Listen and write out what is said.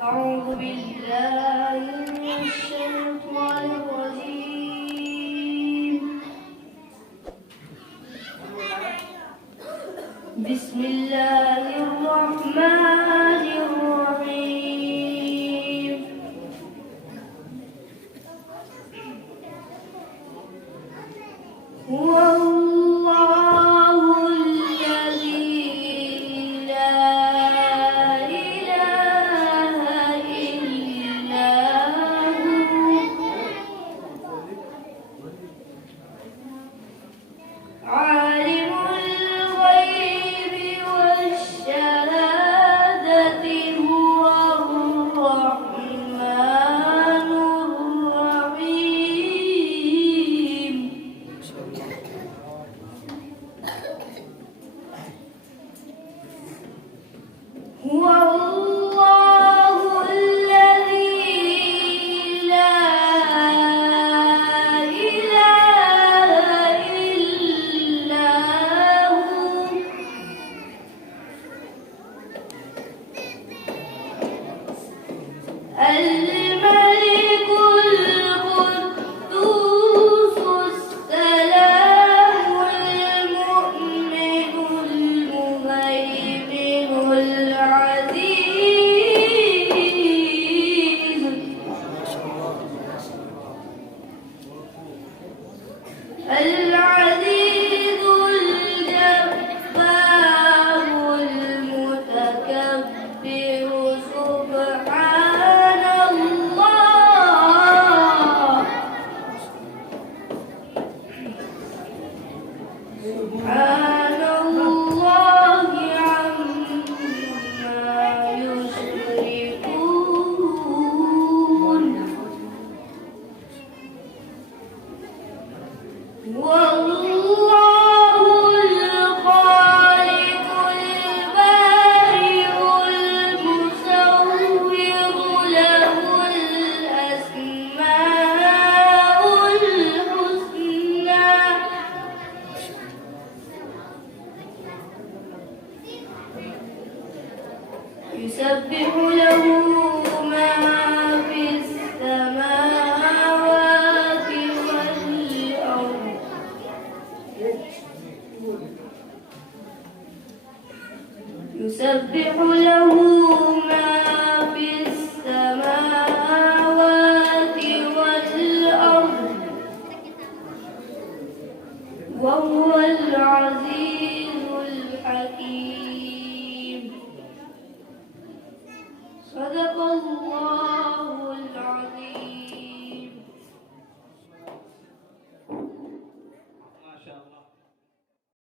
أعوذ بالله من الشيطان الرجيم. بسم الله الرحمن الرحيم. هو الله الذي لا إله إلا هو عالم الغيب والشهادة هو الرحمن الرحيم. هو الله الذي لا إله إلا هو الملك القدوس السلام المؤمن المهيمن العزيز العزيز الجبار المتكبر سبحان الله سبحان الله عما يشركون. والله الخالق البارئ المصور له الأسماء الحسنى يسبح له ما في السماوات والأرض يسبح له ما في السماوات والأرض وهو العزيز الحكيم.